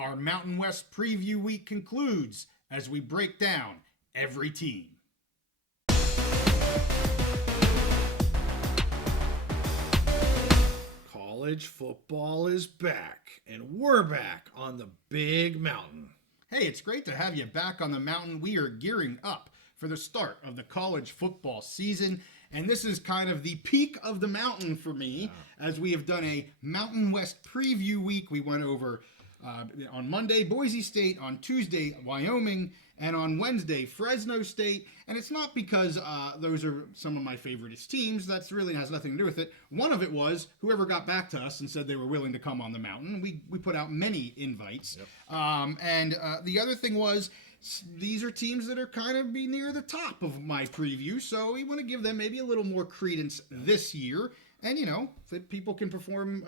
Our Mountain West Preview Week concludes as we break down every team. College football is back, and we're back on the big mountain. Hey, it's great to have you back on the mountain. We are gearing up for the start of the college football season, and this is kind of the peak of the mountain for me, as we have done a Mountain West Preview Week. We went over on Monday, Boise State, on Tuesday, Wyoming, and on Wednesday, Fresno State. And it's not because those are some of my favoriteest teams. That's really has nothing to do with it. One of it was whoever got back to us and said they were willing to come on the mountain. We put out many invites. Yep. And the other thing was, these are teams that are kind of be near the top of my preview. So we want to give them maybe a little more credence this year. And, you know, if people can perform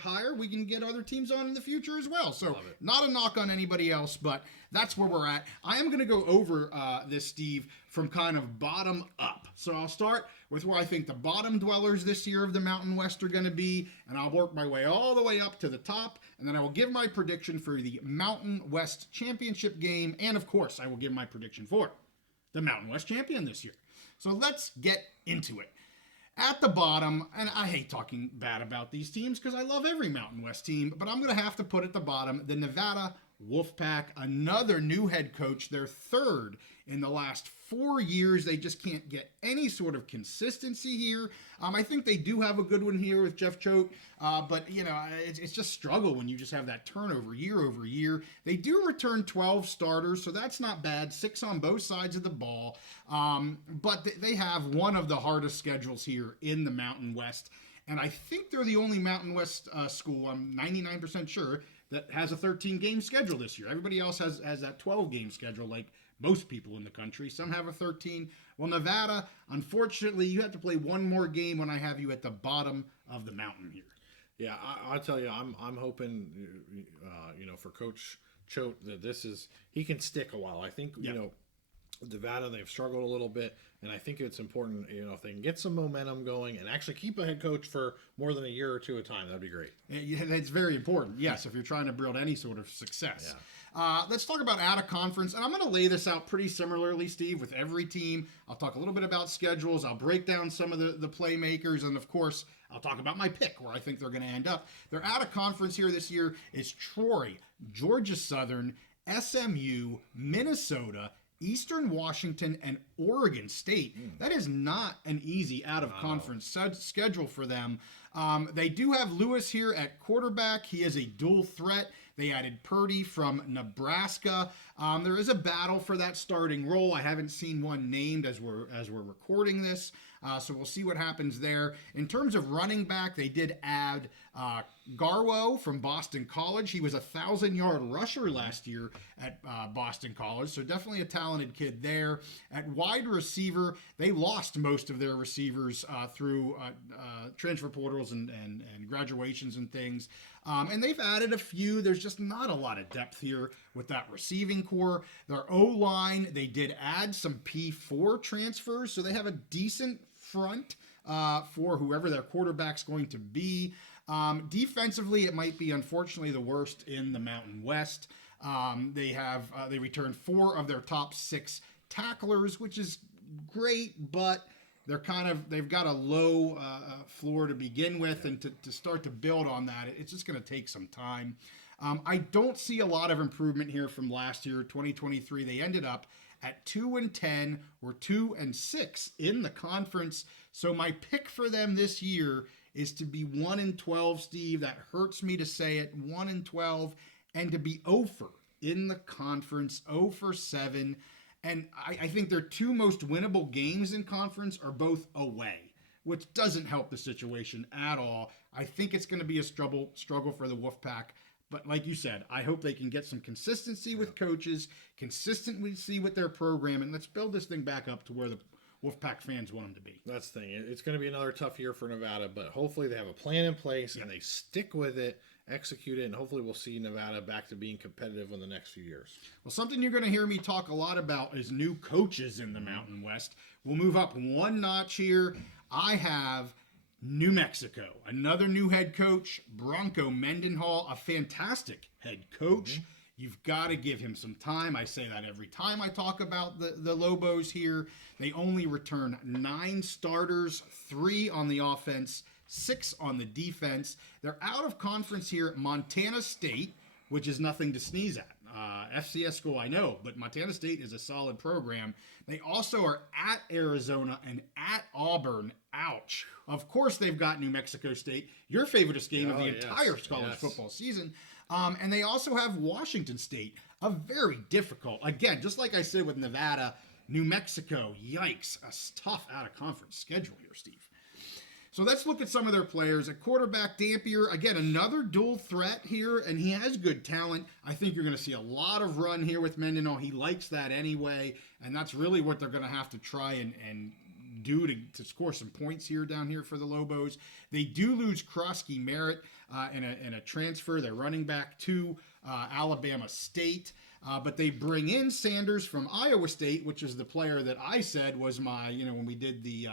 higher, we can get other teams on in the future as well. So not a knock on anybody else, but that's where we're at. I am going to go over this, Steve, from kind of bottom up. So I'll start with where I think the bottom dwellers this year of the Mountain West are going to be, and I'll work my way all the way up to the top, and then I will give my prediction for the Mountain West Championship game, and of course, I will give my prediction for the Mountain West champion this year. So let's get into it. At the bottom, and I hate talking bad about these teams because I love every Mountain West team, but I'm going to have to put at the bottom the Nevada Wolfpack, another new head coach, their third in the last 4 years. They just can't get any sort of consistency here. I think they do have a good one here with Jeff Choate, but, you know, it's just struggle when you just have that turnover year over year. They do return 12 starters, so that's not bad. 6 on both sides of the ball, but they have one of the hardest schedules here in the Mountain West, and I think they're the only Mountain West school, I'm 99% sure, that has a 13-game schedule this year. Everybody else has that 12-game schedule like most people in the country. Some have a 13. Well, Nevada, unfortunately, you have to play one more game when I have you at the bottom of the mountain here. Yeah, I'll tell you, I'm hoping, for Coach Choate that he can stick a while. I think, Nevada, they've struggled a little bit, and I think it's important, if they can get some momentum going and actually keep a head coach for more than a year or two at a time, that'd be great. Yeah, that's very important, yes, if you're trying to build any sort of success. Yeah. Let's talk about out of conference, and I'm going to lay this out pretty similarly, Steve, with every team. I'll talk a little bit about schedules. I'll break down some of the playmakers, and, of course, I'll talk about my pick, where I think they're going to end up. Their out of conference here this year is Troy, Georgia Southern, SMU, Minnesota, Eastern Washington, and Oregon State. That is not an easy out-of-conference schedule for them. They do have Lewis here at quarterback. He is a dual threat. They added Purdy from Nebraska. There is a battle for that starting role. I haven't seen one named as we're recording this, so we'll see what happens there. In terms of running back, they did add Garwo from Boston College. He was a 1,000-yard rusher last year at Boston College, so definitely a talented kid there. At wide receiver, they lost most of their receivers through transfer portals and graduations and things. And they've added a few. There's just not a lot of depth here with that receiving core. Their O-line, they did add some P4 transfers, so they have a decent front for whoever their quarterback's going to be. Defensively, it might be, unfortunately, the worst in the Mountain West. They returned 4 of their top 6 tacklers, which is great, but they've got a low floor to begin with, and to start to build on that, it's just going to take some time. I don't see a lot of improvement here from last year, 2023. They ended up at 2-10 or 2-6 in the conference. So my pick for them this year is to be 1-12, Steve. That hurts me to say it, 1-12, and to be 0 in the conference, 0-7. And I think their 2 most winnable games in conference are both away, which doesn't help the situation at all. I think it's going to be a struggle for the Wolfpack. But like you said, I hope they can get some consistency with coaches, consistency with their program, and let's build this thing back up to where the Wolfpack fans want them to be. That's the thing. It's going to be another tough year for Nevada, but hopefully they have a plan in place and they stick with it, execute it, and hopefully we'll see Nevada back to being competitive in the next few years. Well, something you're going to hear me talk a lot about is new coaches in the Mountain West. We'll move up one notch here. I have New Mexico, another new head coach, Bronco Mendenhall, a fantastic head coach. You've got to give him some time. I say that every time I talk about the Lobos here. They only return 9 starters, 3 on the offense, 6 on the defense. They're out of conference here at Montana State, which is nothing to sneeze at. FCS school, I know, but Montana State is a solid program. They also are at Arizona and at Auburn. Ouch. Of course, they've got New Mexico State, your favoriteest game of the entire college football season. And they also have Washington State, a very difficult, again, just like I said with Nevada, New Mexico, yikes, a tough out-of-conference schedule here, Steve. So let's look at some of their players. At quarterback, Dampier, again, another dual threat here, and he has good talent. I think you're going to see a lot of run here with Mendenhall. He likes that anyway, and that's really what they're going to have to try and do to score some points here down here for the Lobos. They do lose Krosky Merritt in a transfer. They're running back to Alabama State. But they bring in Sanders from Iowa State, which is the player that I said was my, when we did the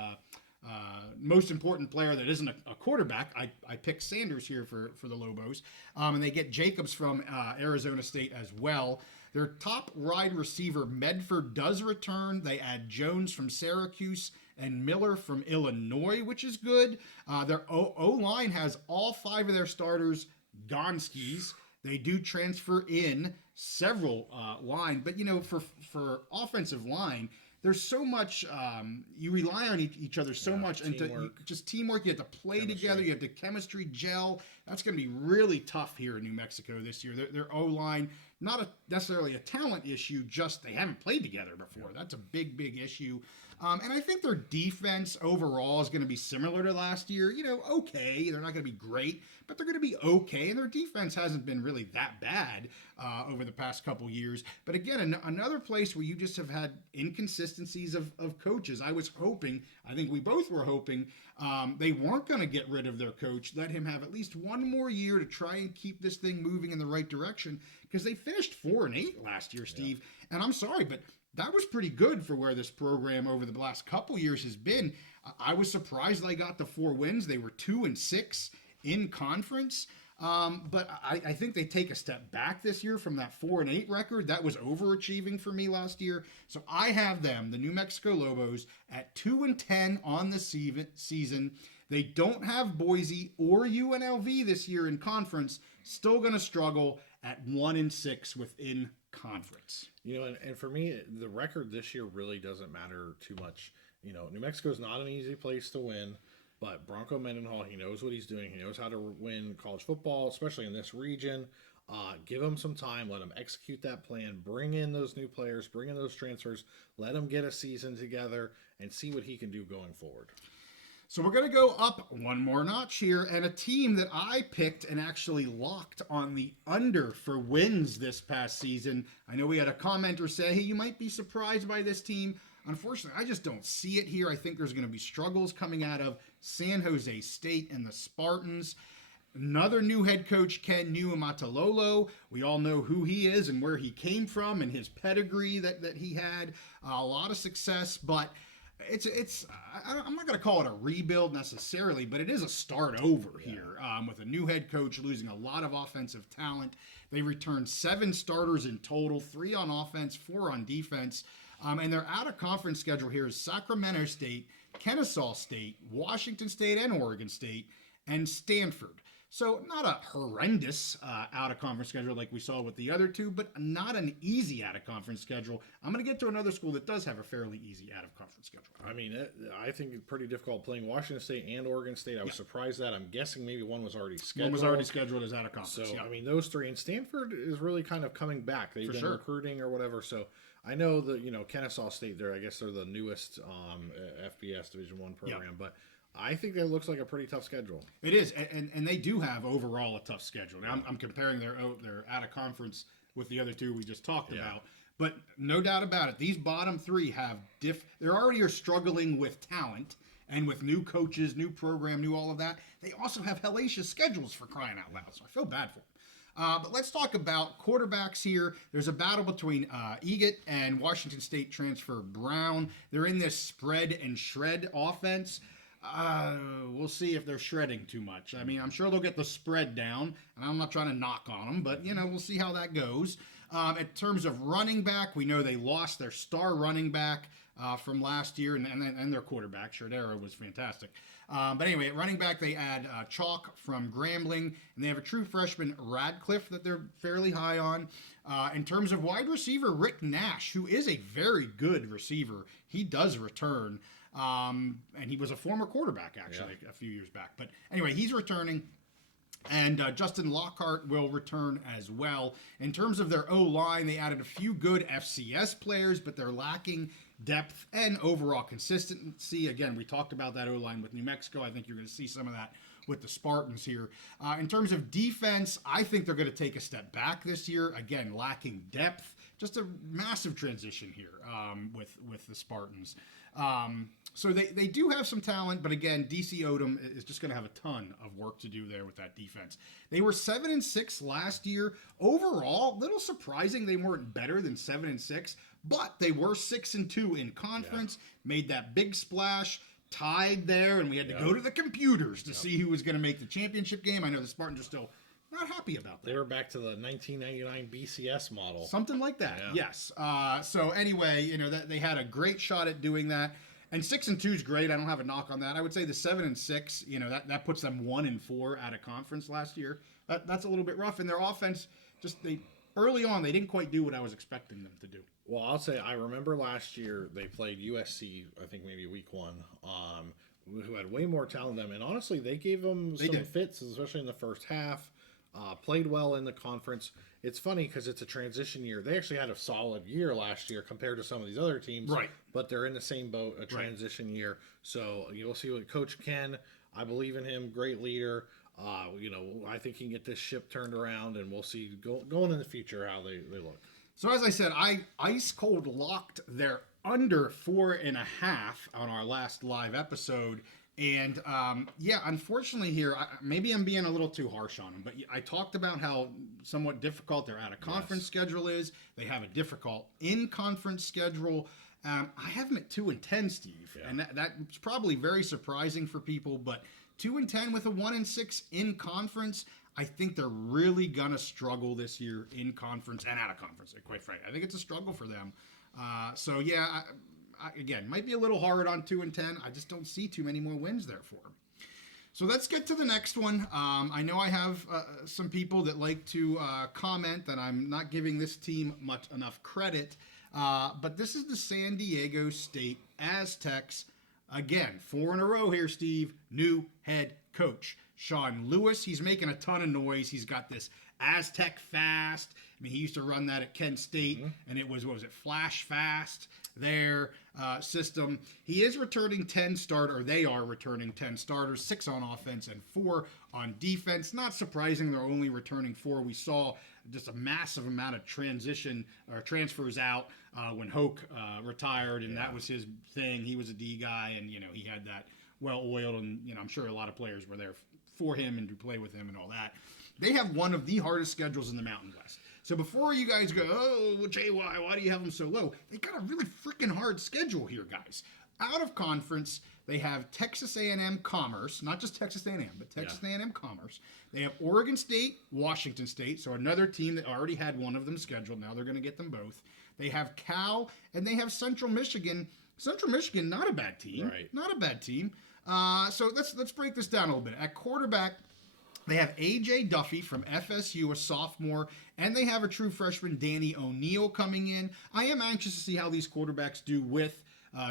most important player that isn't a quarterback. I picked Sanders here for the Lobos. And they get Jacobs from Arizona State as well. Their top wide receiver, Medford, does return. They add Jones from Syracuse and Miller from Illinois, which is good. Their O-line has all 5 of their starters Gonskis. They do transfer in several line, but for offensive line, there's so much, you rely on each other so much, and just teamwork. You have to play together. You have to chemistry gel. That's going to be really tough here in New Mexico this year. Their O-line, not necessarily a talent issue, just they haven't played together before. That's a big, big issue. And I think their defense overall is going to be similar to last year. Okay. They're not going to be great, but they're going to be okay. And their defense hasn't been really that bad over the past couple years. But again, another place where you just have had inconsistencies of coaches. I was hoping, I think we both were hoping, they weren't going to get rid of their coach, let him have at least one more year to try and keep this thing moving in the right direction, because they finished 4-8 last year, Steve. Yeah. And I'm sorry, but that was pretty good for where this program over the last couple years has been. I was surprised they got to 4 wins. They were 2-6 in conference. But I think they take a step back this year from that 4-8 record. That was overachieving for me last year. So I have them, the New Mexico Lobos, at 2-10 on the season. They don't have Boise or UNLV this year in conference. Still going to struggle at 1-6 within conference. And for me, the record this year really doesn't matter too much. New Mexico is not an easy place to win, but Bronco Mendenhall, he knows what he's doing. He knows how to win college football, especially in this region. Give him some time. Let him execute that plan. Bring in those new players. Bring in those transfers. Let him get a season together and see what he can do going forward. So we're going to go up one more notch here, and a team that I picked and actually locked on the under for wins this past season. I know we had a commenter say, hey, you might be surprised by this team. Unfortunately, I just don't see it here. I think there's going to be struggles coming out of San Jose State and the Spartans. Another new head coach, Ken Niumatalolo. We all know who he is and where he came from and his pedigree that he had. A lot of success, but I'm not going to call it a rebuild necessarily, but it is a start over here with a new head coach losing a lot of offensive talent. They returned 7 starters in total, 3 on offense, 4 on defense. And their out-of-conference schedule here is Sacramento State, Kennesaw State, Washington State and Oregon State, and Stanford. So not a horrendous out-of-conference schedule like we saw with the other two, but not an easy out-of-conference schedule. I'm going to get to another school that does have a fairly easy out-of-conference schedule. I mean, I think it's pretty difficult playing Washington State and Oregon State. I was surprised that. I'm guessing maybe one was already scheduled. One was already scheduled as out-of-conference. So, I mean, those 3. And Stanford is really kind of coming back. They've been recruiting or whatever. So I know that, Kennesaw State, I guess they're the newest FBS Division I program. But I think that looks like a pretty tough schedule. It is, and they do have overall a tough schedule. Now, I'm comparing their out-of-conference with the other two we just talked about. But no doubt about it, these bottom 3 have they already are struggling with talent and with new coaches, new program, new all of that. They also have hellacious schedules, for crying out loud, so I feel bad for them. But let's talk about quarterbacks here. There's a battle between Egot and Washington State transfer Brown. They're in this spread and shred offense. We'll see if they're shredding too much. I mean, I'm sure they'll get the spread down, and I'm not trying to knock on them, but, we'll see how that goes. In terms of running back, we know they lost their star running back from last year, and their quarterback, Sherdera, was fantastic. But anyway, at running back, they add Chalk from Grambling, and they have a true freshman, Radcliffe, that they're fairly high on. In terms of wide receiver, Rick Nash, who is a very good receiver. He does return. And he was a former quarterback, actually, a few years back. But anyway, he's returning. And Justin Lockhart will return as well. In terms of their O-line, they added a few good FCS players, but they're lacking depth and overall consistency. Again, we talked about that O-line with New Mexico. I think you're going to see some of that with the Spartans here. In terms of defense, I think they're going to take a step back this year. Again, lacking depth. Just a massive transition here with the Spartans. So they do have some talent, but again, DC Odom is just going to have a ton of work to do there with that defense. They were 7-6 last year. Overall, little surprising they weren't better than 7-6, but they were 6-2 in conference, made that big splash, tied there, and we had to go to the computers to see who was going to make the championship game. I know the Spartans are still not happy about that. They were back to the 1999 BCS model. Something like that, yes. So anyway, that they had a great shot at doing that. And 6-2 is great. I don't have a knock on that. I would say the 7-6, that puts them 1-4 out of conference last year. That's a little bit rough. And their offense, early on, they didn't quite do what I was expecting them to do. Well, I'll say I remember last year they played USC, I think maybe week 1, who had way more talent than them. And honestly, they gave them some fits, especially in the first half. Played well in the conference. It's funny because it's a transition year. They actually had a solid year last year compared to some of these other teams. Right. But they're in the same boat, a transition year. So you'll see what Coach Ken, I believe in him, great leader. I think he can get this ship turned around, and we'll see going in the future how they look. So as I said, I ice cold locked their under 4.5 on our last live episode. And, unfortunately here, maybe I'm being a little too harsh on them, but I talked about how somewhat difficult their out-of-conference schedule is. They have a difficult in-conference schedule. I have them at 2-10, Steve, and that's probably very surprising for people, but 2-10 with a 1-6 in conference, I think they're really going to struggle this year in conference and out of conference, quite frankly. I think it's a struggle for them. Again, might be a little hard on 2-10. I just don't see too many more wins there for them. So let's get to the next one. I know I have some people that like to comment that I'm not giving this team enough credit, but this is the San Diego State Aztecs. Again, 4 in a row here, Steve. New head coach. Sean Lewis, he's making a ton of noise. He's got this Aztec Fast. I mean, he used to run that at Kent State, and it was, Flash Fast, their system. He is returning 10 starters, they are returning 10 starters, 6 on offense and 4 on defense. Not surprising, they're only returning 4. We saw just a massive amount of transfers out when Hoke retired, and that was his thing. He was a D guy, and, he had that well-oiled, and, I'm sure a lot of players were there for him and to play with him and all that. They have one of the hardest schedules in the Mountain West. So before you guys go, JY, why do you have them so low? They got a really freaking hard schedule here, guys. Out of conference, they have Texas A&M Commerce, not just Texas A&M, but Texas A&M Commerce. They have Oregon State, Washington State, so another team that already had one of them scheduled. Now they're going to get them both. They have Cal, and they have Central Michigan. Central Michigan, not a bad team. Right. Not a bad team. So let's break this down a little bit. At quarterback, they have A.J. Duffy from FSU, a sophomore, and they have a true freshman, Danny O'Neal, coming in. I am anxious to see how these quarterbacks do with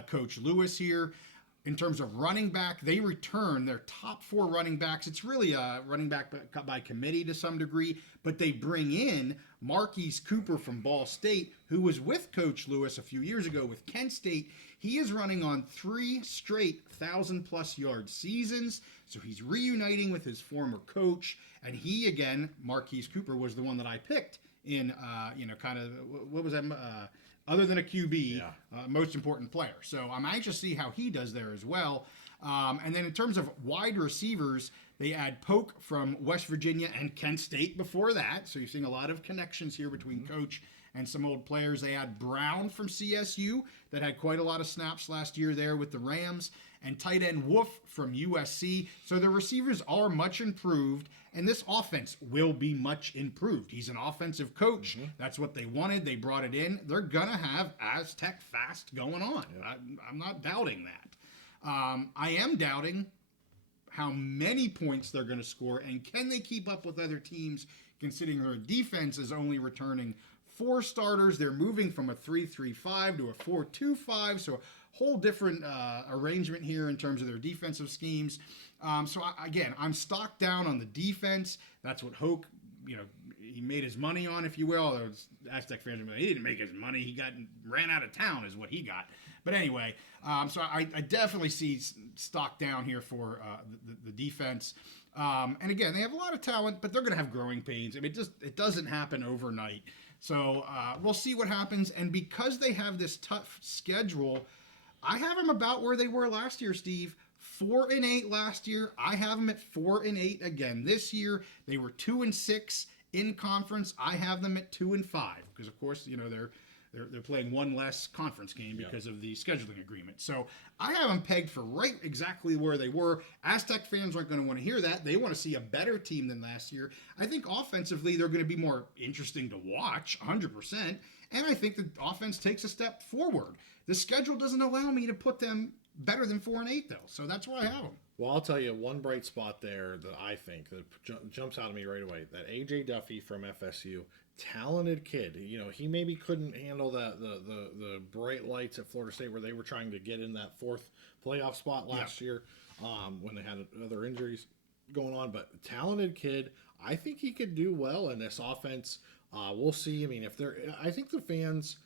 Coach Lewis here. In terms of running back, they return their top 4 running backs. It's really a running back by committee to some degree, but they bring in Marquise Cooper from Ball State, who was with Coach Lewis a few years ago with Kent State. He is running on 3 straight 1,000-plus yard seasons, so he's reuniting with his former coach. And he, again, Marquise Cooper, was the one that I picked in, what was that? Other than a QB, most important player. So I'm anxious to see how he does there as well. And then in terms of wide receivers, they add Polk from West Virginia and Kent State before that. So you're seeing a lot of connections here between coach and some old players. They add Brown from CSU that had quite a lot of snaps last year there with the Rams, and tight end Wolf from USC. So the receivers are much improved, and this offense will be much improved. He's an offensive coach. That's what they wanted. They brought it in. They're going to have Aztec fast going on. I'm not doubting that. I am doubting how many points they're going to score, and can they keep up with other teams, considering their defense is only returning 4 starters. They're moving from a 3-3-5 to a 4-2-5, so a whole different arrangement here in terms of their defensive schemes. Again, I'm stocked down on the defense. That's what Hoke, he made his money on, if you will. Those Aztec fans, he didn't make his money. He ran out of town is what he got. But anyway, so I definitely see stock down here for the defense. And again, they have a lot of talent, but they're going to have growing pains. I mean, it doesn't happen overnight. So we'll see what happens. And because they have this tough schedule, I have them about where they were last year, Steve. 4-8 last year. I have them at 4-8 again this year. They were 2-6 in conference. I have them at 2-5 because, of course, they're playing one less conference game because of the scheduling agreement. So I have them pegged for right exactly where they were. Aztec fans aren't going to want to hear that. They want to see a better team than last year. I think offensively they're going to be more interesting to watch, 100%. And I think the offense takes a step forward. The schedule doesn't allow me to put them better than 4-8, though. So that's where I have them. Well, I'll tell you one bright spot there that I think that jumps out at me right away. That A.J. Duffy from FSU, talented kid. He maybe couldn't handle the bright lights at Florida State where they were trying to get in that 4th playoff spot last year when they had other injuries going on. But talented kid. I think he could do well in this offense. We'll see. I mean, I think the fans,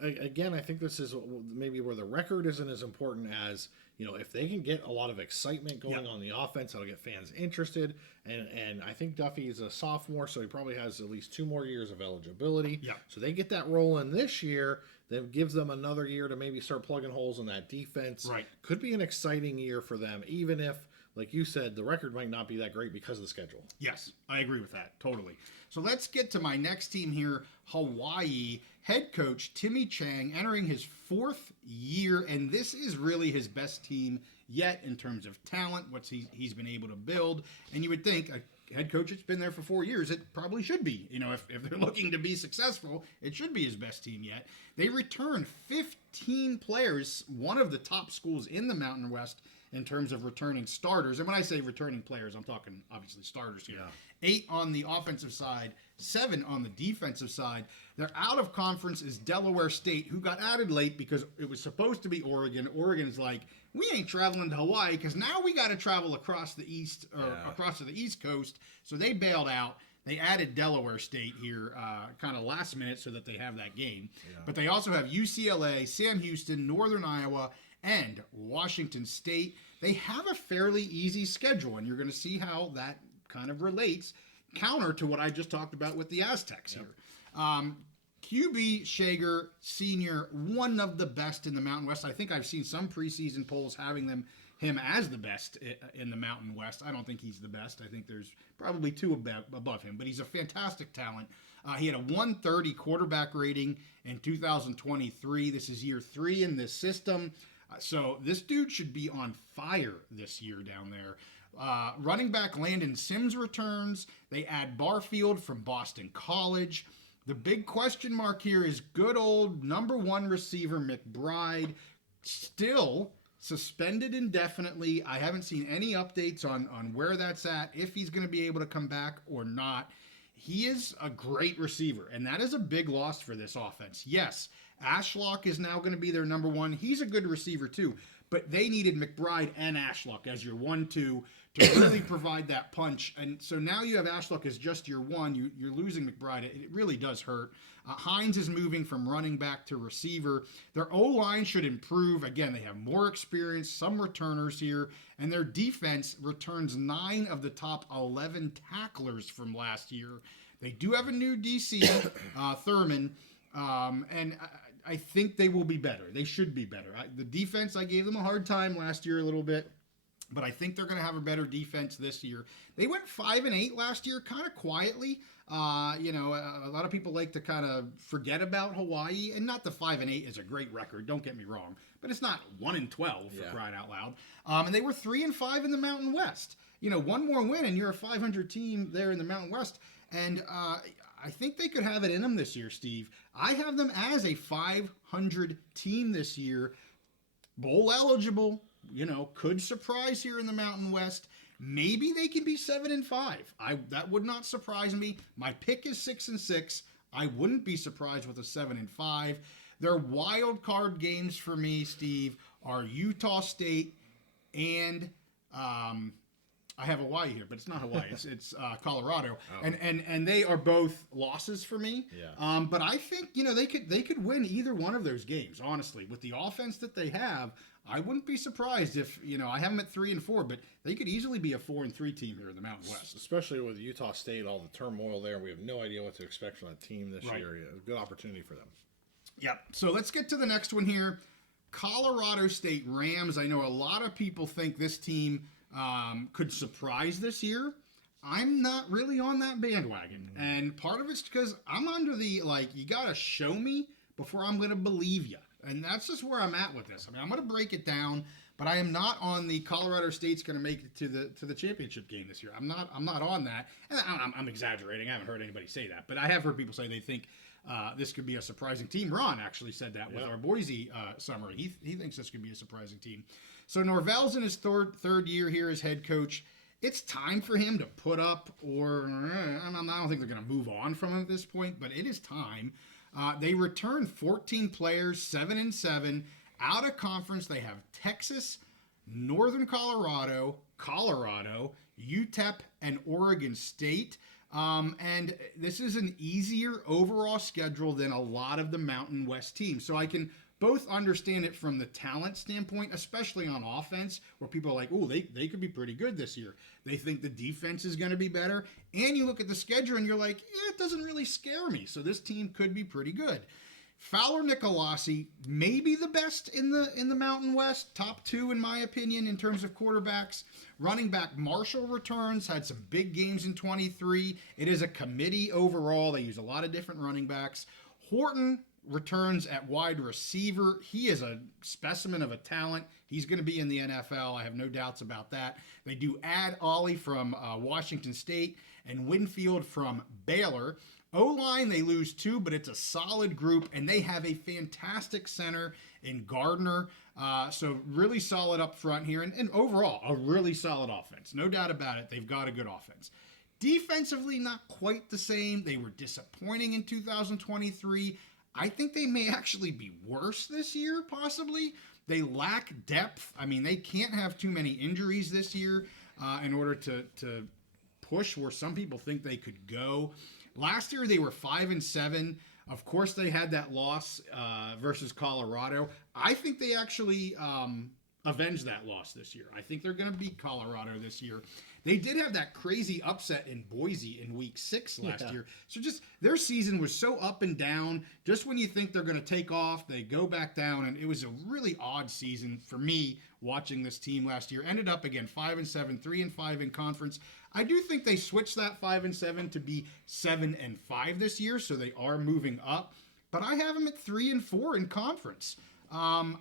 again, I think this is maybe where the record isn't as important as, if they can get a lot of excitement going on the offense, that'll get fans interested. And I think Duffy is a sophomore, so he probably has at least 2 more years of eligibility. Yeah. So they get that rolling this year, that gives them another year to maybe start plugging holes in that defense. Right. Could be an exciting year for them, even if, like you said, the record might not be that great because of the schedule. Yes, I agree with that, totally. So let's get to my next team here, Hawaii. Head coach Timmy Chang entering his 4th year, and this is really his best team yet in terms of talent, what he's been able to build. And you would think a head coach that's been there for 4 years, it probably should be. If they're looking to be successful, it should be his best team yet. They returned 15 players, one of the top schools in the Mountain West in terms of returning starters. And when I say returning players, I'm talking obviously starters here. 8 on the offensive side, 7 on the defensive side. Their out of conference is Delaware State, who got added late because it was supposed to be Oregon. Oregon's like, we ain't traveling to Hawaii because now we got to travel across the east across to the East Coast. So they bailed out. They added Delaware State here kind of last minute so that they have that game. Yeah. But they also have UCLA, Sam Houston, Northern Iowa, and Washington State. They have a fairly easy schedule, and you're going to see how that kind of relates counter to what I just talked about with the Aztecs here. QB Shager, senior, one of the best in the Mountain West. I think I've seen some preseason polls having him as the best in the Mountain West. I don't think he's the best. I think there's probably 2 above him, but he's a fantastic talent. He had a 130 quarterback rating in 2023. This is year 3 in this system. So this dude should be on fire this year down there. Running back Landon Sims returns. They add Barfield from Boston College. The big question mark here is good old number 1 receiver McBride, still suspended indefinitely. I haven't seen any updates on where that's at, if he's going to be able to come back or not. He is a great receiver, and that is a big loss for this offense. Yes, Ashlock is now going to be their number 1. He's a good receiver too, but they needed McBride and Ashlock as your 1-2 to really provide that punch. And so now you have Ashlock as just your 1. You're losing McBride. It really does hurt. Hines is moving from running back to receiver. Their O-line should improve. Again, they have more experience, some returners here, and their defense returns 9 of the top 11 tacklers from last year. They do have a new DC, Thurman, and I think they will be better. They should be better. The defense, I gave them a hard time last year a little bit. but I think they're going to have a better defense this year. They went 5-8 last year, kind of quietly. A lot of people like to kind of forget about Hawaii, and not the 5-8 is a great record. Don't get me wrong, but it's not 1-12 for crying out loud. And they were 3-5 in the Mountain West. One more win, and you're a 500 team there in the Mountain West. And I think they could have it in them this year, Steve. I have them as a 500 team this year, bowl eligible. Could surprise here in the Mountain West. Maybe they can be 7-5. That would not surprise me. My pick is 6-6. I wouldn't be surprised with a 7-5. Their wild card games for me, Steve, are Utah State and I have Hawaii here, but it's not Hawaii. It's Colorado, and they are both losses for me. Yeah. But I think they could win either one of those games. Honestly, with the offense that they have, I wouldn't be surprised if I have them at 3-4, but they could easily be a 4-3 team here in the Mountain West. Especially with Utah State, all the turmoil there. We have no idea what to expect from that team this year. A good opportunity for them. Yep. So let's get to the next one here. Colorado State Rams. I know a lot of people think this team could surprise this year. I'm not really on that bandwagon. And part of it's because I'm under the, you got to show me before I'm going to believe you. And that's just where I'm at with this. I mean, I'm going to break it down, but I am not on the Colorado State's going to make it to the championship game this year. I'm not on that. And I'm exaggerating. I haven't heard anybody say that, but I have heard people say they think this could be a surprising team. Ron actually said that with our Boise summary. He thinks this could be a surprising team. So Norvell's in his third year here as head coach. It's time for him to put up, or I don't think they're going to move on from him at this point, but it is time. They returned 14 players, 7-7. Out of conference, they have Texas, Northern Colorado, UTEP, and Oregon State. And this is an easier overall schedule than a lot of the Mountain West teams. So I can both understand it from the talent standpoint, especially on offense, where people are like, oh, they could be pretty good this year. They think the defense is going to be better. And you look at the schedule and you're like, it doesn't really scare me. So this team could be pretty good. Fowler Nicolasi, maybe the best in the Mountain West, top 2 in my opinion in terms of quarterbacks. Running back Marshall returns, had some big games in 23. It is a committee overall. They use a lot of different running backs. Horton returns at wide receiver. He is a specimen of a talent. He's going to be in the NFL. I have no doubts about that. They do add Ollie from Washington State and Winfield from Baylor. O-line, they lose 2, but it's a solid group, and they have a fantastic center in Gardner. So really solid up front here, and overall, a really solid offense. No doubt about it. They've got a good offense. Defensively, not quite the same. They were disappointing in 2023. I think they may actually be worse this year, possibly. They lack depth. I mean, they can't have too many injuries this year in order to push where some people think they could go. Last year, they were 5-7. Of course, they had that loss versus Colorado. I think they actually avenged that loss this year. I think they're going to beat Colorado this year. They did have that crazy upset in Boise in week 6 last year. So just their season was so up and down. Just when you think they're going to take off, they go back down. And it was a really odd season for me watching this team last year. Ended up again 5-7, 3-5 in conference. I do think they switched that 5-7 to be 7-5 this year. So they are moving up. But I have them at 3-4 in conference. I'm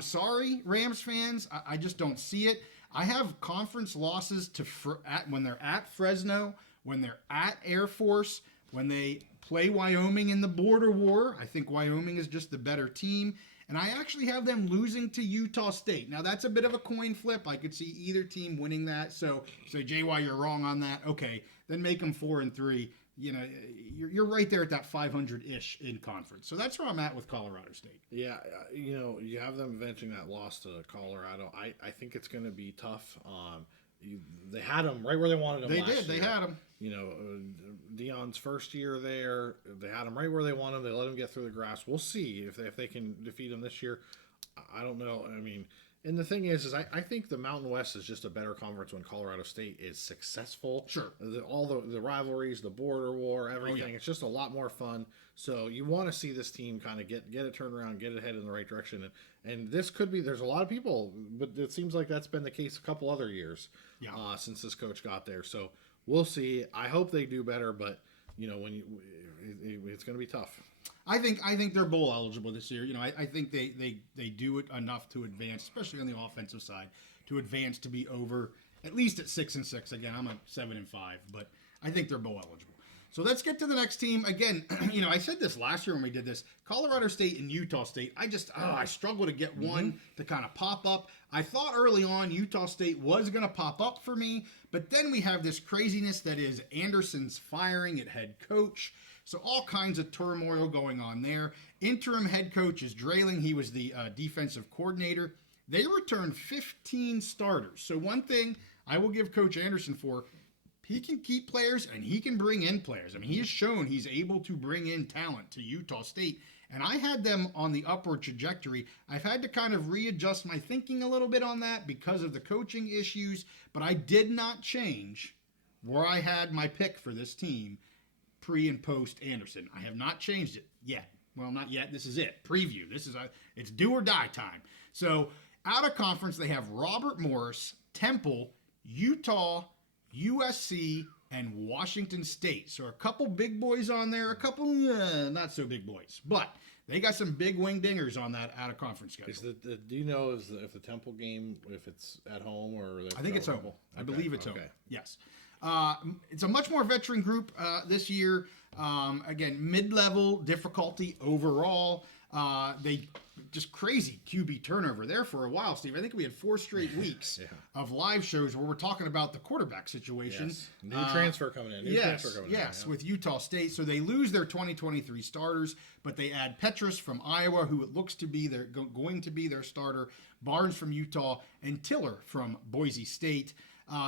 sorry, Rams fans. I just don't see it. I have conference losses to when they're at Fresno, when they're at Air Force, when they play Wyoming in the border war. I think Wyoming is just the better team. And I actually have them losing to Utah State. Now, that's a bit of a coin flip. I could see either team winning that. So, JY, you're wrong on that. Okay, then make them 4-3. You know, you're right there at that 500-ish in conference. So that's where I'm at with Colorado State. Yeah, you know, you have them avenging that loss to Colorado. I think it's going to be tough. They had them right where they wanted them. They did. They had them. You know, Deion's first year there, they had them right where they wanted them. They let them get through the grass. We'll see if they can defeat them this year. I don't know. I mean, And the thing is I think the Mountain West is just a better conference when Colorado State is successful. Sure. All the rivalries, the border war, everything. It's just a lot more fun. So you want to see this team kind of get it turned around, get it headed in the right direction. And this could be, there's a lot of people, but it seems like that's been the case a couple other years since this coach got there. So we'll see. I hope they do better, but, it's going to be tough. I think they're bowl eligible this year. I think they do it enough to advance, especially on the offensive side, to advance to be over at least at 6-6. Again, I'm at 7-5, but I think they're bowl eligible. So let's get to the next team. Again, I said this last year when we did this. Colorado State and Utah State. I struggle to get one to kind of pop up. I thought early on Utah State was going to pop up for me, but then we have this craziness that is Anderson's firing at head coach. So all kinds of turmoil going on there. Interim head coach is Drayling. He was the defensive coordinator. They returned 15 starters. So one thing I will give Coach Anderson for, he can keep players and he can bring in players. I mean, he has shown he's able to bring in talent to Utah State. And I had them on the upward trajectory. I've had to kind of readjust my thinking a little bit on that because of the coaching issues. But I did not change where I had my pick for this team pre and post Anderson. I have not changed it yet. Well, not yet. This is it. Preview. It's do or die time. So out of conference, they have Robert Morris, Temple, Utah, USC, and Washington State. So a couple big boys on there, a couple not so big boys. But they got some big wing dingers on that out of conference schedule. Do you know if the Temple game, if it's at home or? I think it's home. I believe it's home. Yes. It's a much more veteran group this year. Again, mid-level difficulty overall. They just crazy QB turnover there for a while, Steve. I think we had 4 straight weeks of live shows where we're talking about the quarterback situation. Yes. New transfer coming in. Yes, with Utah State. So they lose their 2023 starters, but they add Petrus from Iowa, who it looks to be going to be their starter, Barnes from Utah, and Tiller from Boise State.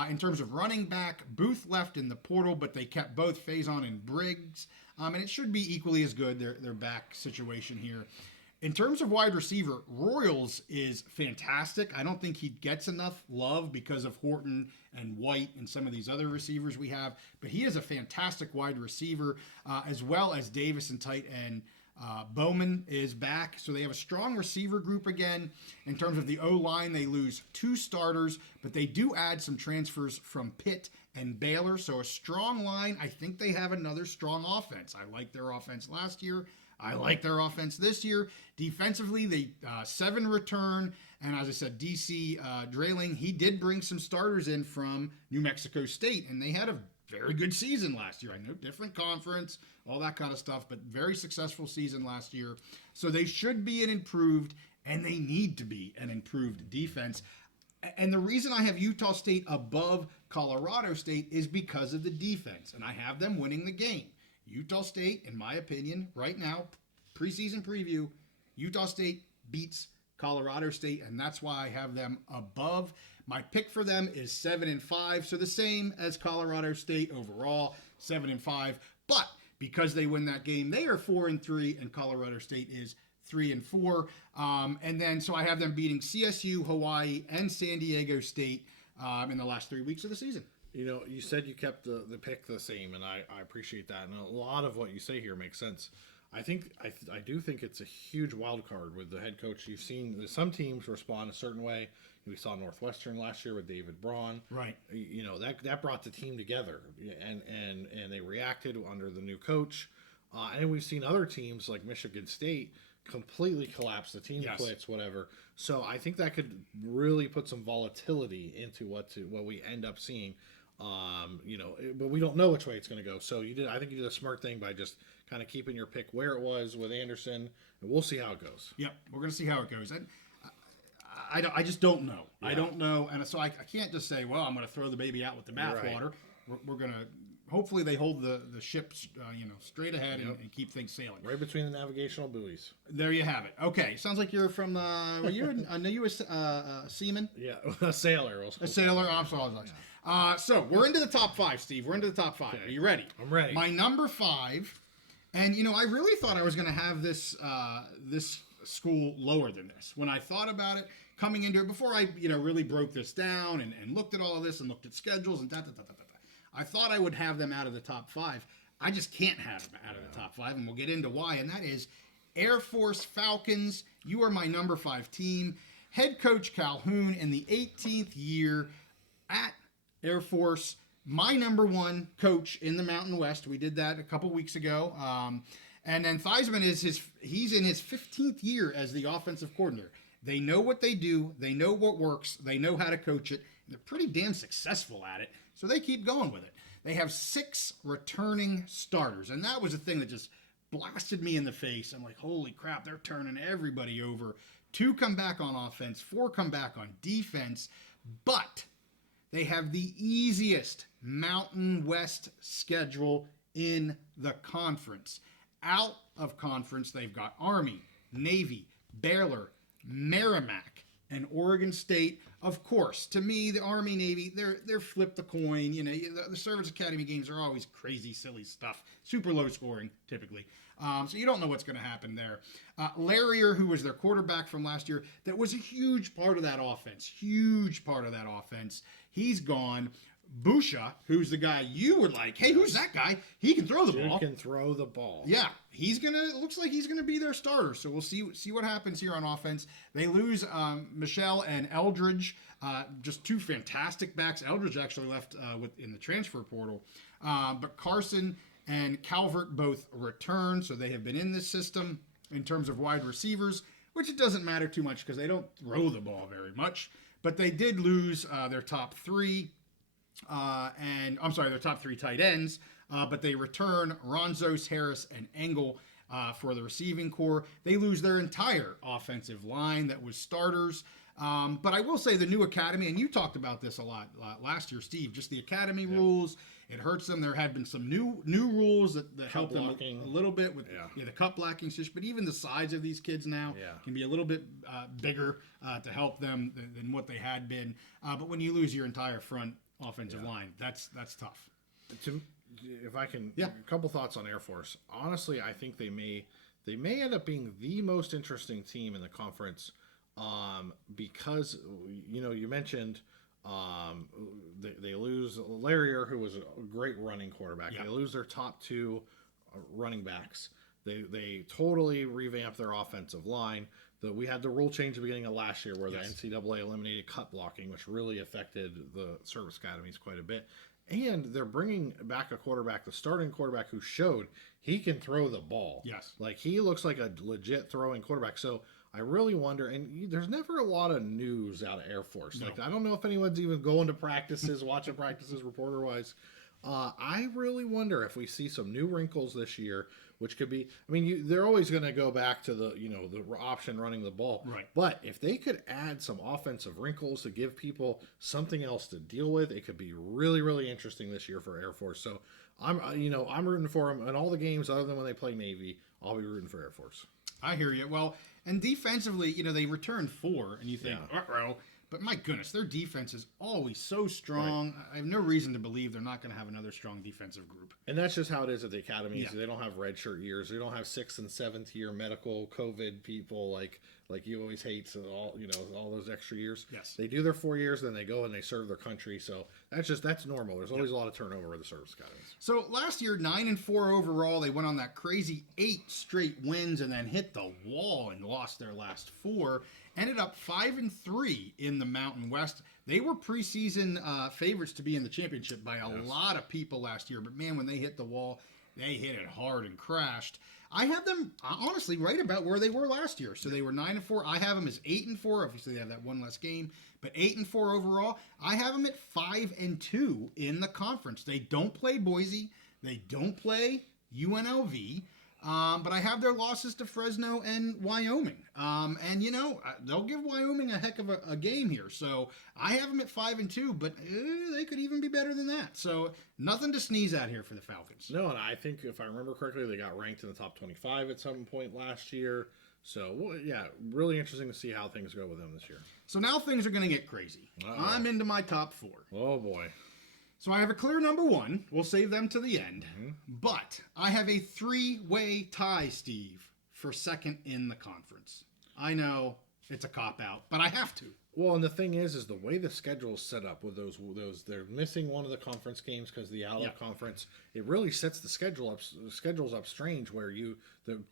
In terms of running back, Booth left in the portal, but they kept both Faison and Briggs. And it should be equally as good, their back situation here. In terms of wide receiver, Royals is fantastic. I don't think he gets enough love because of Horton and White and some of these other receivers we have. But he is a fantastic wide receiver, as well as Davis and Tite and Bowman is back. So they have a strong receiver group again. In terms of the O-line, they lose 2 starters, but they do add some transfers from Pitt and Baylor. So a strong line. I think they have another strong offense. I liked their offense last year. I like their offense this year. Defensively, they 7 return. And as I said, DC Drayling, he did bring some starters in from New Mexico State, and they had a very good season last year. I know, different conference, all that kind of stuff, but very successful season last year. So they should be an improved, and they need to be an improved defense. And the reason I have Utah State above Colorado State is because of the defense, and I have them winning the game. Utah State, in my opinion, right now, preseason preview, Utah State beats Colorado State, and that's why I have them above. My pick for them is 7-5, so the same as Colorado State overall, 7-5. But because they win that game, they are 4-3, and Colorado State is 3-4. And then, so I have them beating CSU, Hawaii, and San Diego State in the last 3 weeks of the season. You said you kept the pick the same, and I appreciate that. And a lot of what you say here makes sense. I do think it's a huge wild card with the head coach. You've seen some teams respond a certain way. We saw Northwestern last year with David Braun. Right. That brought the team together, and they reacted under the new coach. And we've seen other teams like Michigan State completely collapse. The team quits, whatever. So I think that could really put some volatility into what we end up seeing. But we don't know which way it's going to go. So I think you did a smart thing by just kind of keeping your pick where it was with Anderson, and we'll see how it goes. Yep, we're going to see how it goes. I just don't know. Yeah. I don't know, and so I can't just say, well, I'm going to throw the baby out with the bathwater. Right. We're going to hopefully they hold the ship straight ahead and keep things sailing. Right between the navigational buoys. There you have it. Okay, sounds like you're from. I know you were a seaman. Yeah, a sailor. A sailor. I'm sorry. So we're into the top 5, Steve. We're into the top 5. Okay. Are you ready? I'm ready. My number 5, and I really thought I was going to have this school lower than this. When I thought about it, coming into it, before I, really broke this down and looked at all of this and looked at schedules and I thought I would have them out of the top 5. I just can't have them out of the top 5, and we'll get into why, and that is Air Force Falcons. You are my number 5 team. Head coach Calhoun in the 18th year at Air Force, my number 1 coach in the Mountain West. We did that a couple weeks ago. And then Theismann he's in his 15th year as the offensive coordinator. They know what they do. They know what works. They know how to coach it. And they're pretty damn successful at it. So they keep going with it. They have 6 returning starters. And that was a thing that just blasted me in the face. I'm like, holy crap, they're turning everybody over. 2 come back on offense. 4 come back on defense. But they have the easiest Mountain West schedule in the conference. Out of conference, they've got Army, Navy, Baylor, Merrimack, and Oregon State. Of course, to me, the Army, Navy, they're flip the coin. The Service Academy games are always crazy, silly stuff. Super low scoring, typically. So you don't know what's going to happen there. Larrier, who was their quarterback from last year, that was a huge part of that offense. Huge part of that offense. He's gone. Busha, who's the guy you were like, hey, who's that guy? He can throw the ball. He can throw the ball. Yeah, looks like he's gonna be their starter. So we'll see what happens here on offense. They lose Michelle and Eldridge, just 2 fantastic backs. Eldridge actually left in the transfer portal, but Carson and Calvert both return, so they have been in this system in terms of wide receivers, which it doesn't matter too much because they don't throw the ball very much. But they did lose their top 3. Their top 3 tight ends, but they return Ronzos, Harris, and Engel for the receiving core. They lose their entire offensive line that was starters. But I will say the new academy, and you talked about this a lot last year, Steve, just the academy rules. It hurts them. There have been some new rules that help them a little bit with the cut blocking system, but even the size of these kids now can be a little bit bigger to help them than what they had been. But when you lose your entire front offensive line, that's tough. If I can, a couple thoughts on Air Force. Honestly, I think they may end up being the most interesting team in the conference, because you mentioned they lose Larrier, who was a great running quarterback. They lose their top 2 running backs. They totally revamped their offensive line. We had the rule change at the beginning of last year where the NCAA eliminated cut blocking, which really affected the service academies quite a bit. And they're bringing back a quarterback, the starting quarterback, who showed he can throw the ball. Yes. Like, he looks like a legit throwing quarterback. So I really wonder, and there's never a lot of news out of Air Force. No. Like, I don't know if anyone's even going to practices, watching practices reporter-wise. I really wonder if we see some new wrinkles this year, which could be, they're always going to go back to the option running the ball. Right. But if they could add some offensive wrinkles to give people something else to deal with, it could be really, really interesting this year for Air Force. So I'm rooting for them in all the games other than when they play Navy. I'll be rooting for Air Force. I hear you. Well, and defensively, they returned 4, and you think, uh-oh. But my goodness, their defense is always so strong. Right. I have no reason to believe they're not going to have another strong defensive group. And that's just how it is at the academies. Yeah. They don't have redshirt years. They don't have 6th and 7th year medical COVID people like you always hate. So all those extra years. Yes. They do their 4 years, then they go and they serve their country. So that's normal. There's always a lot of turnover with the service academies. So last year, 9-4 overall. They went on that crazy 8 straight wins and then hit the wall and lost their last 4. Ended up 5-3 in the Mountain West. They were preseason favorites to be in the championship by a lot of people last year. But man, when they hit the wall, they hit it hard and crashed. I have them honestly right about where they were last year. So they were 9-4. I have them as 8-4. Obviously, they have that one less game, but 8-4 overall. I have them at 5-2 in the conference. They don't play Boise. They don't play UNLV. But I have their losses to Fresno and Wyoming. They'll give Wyoming a heck of a game here. So I have them at 5-2, but they could even be better than that. So nothing to sneeze at here for the Falcons. No, and I think if I remember correctly, they got ranked in the top 25 at some point last year. So, really interesting to see how things go with them this year. So now things are going to get crazy. Uh-oh. I'm into my top 4. Oh, boy. So I have a clear number 1. We'll save them to the end. Mm-hmm. But I have a 3-way tie, Steve, for second in the conference. I know, it's a cop-out, but I have to. Well, and the thing is the way the schedule is set up with those they're missing one of the conference games because the out of conference. It really sets the schedules up strange where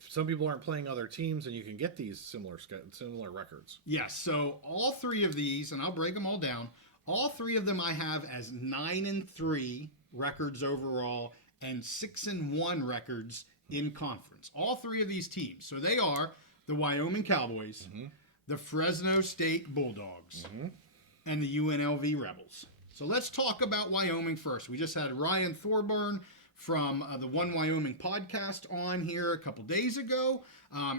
some people aren't playing other teams and you can get these similar records. Yes. So all three of these, and I'll break them all down. All three of them I have as 9-3 records overall and 6-1 records in conference. All three of these teams. So they are the Wyoming Cowboys. The Fresno State Bulldogs, and the UNLV Rebels. So let's talk about Wyoming first. We just had Ryan Thorburn from the One Wyoming podcast on here a couple days ago.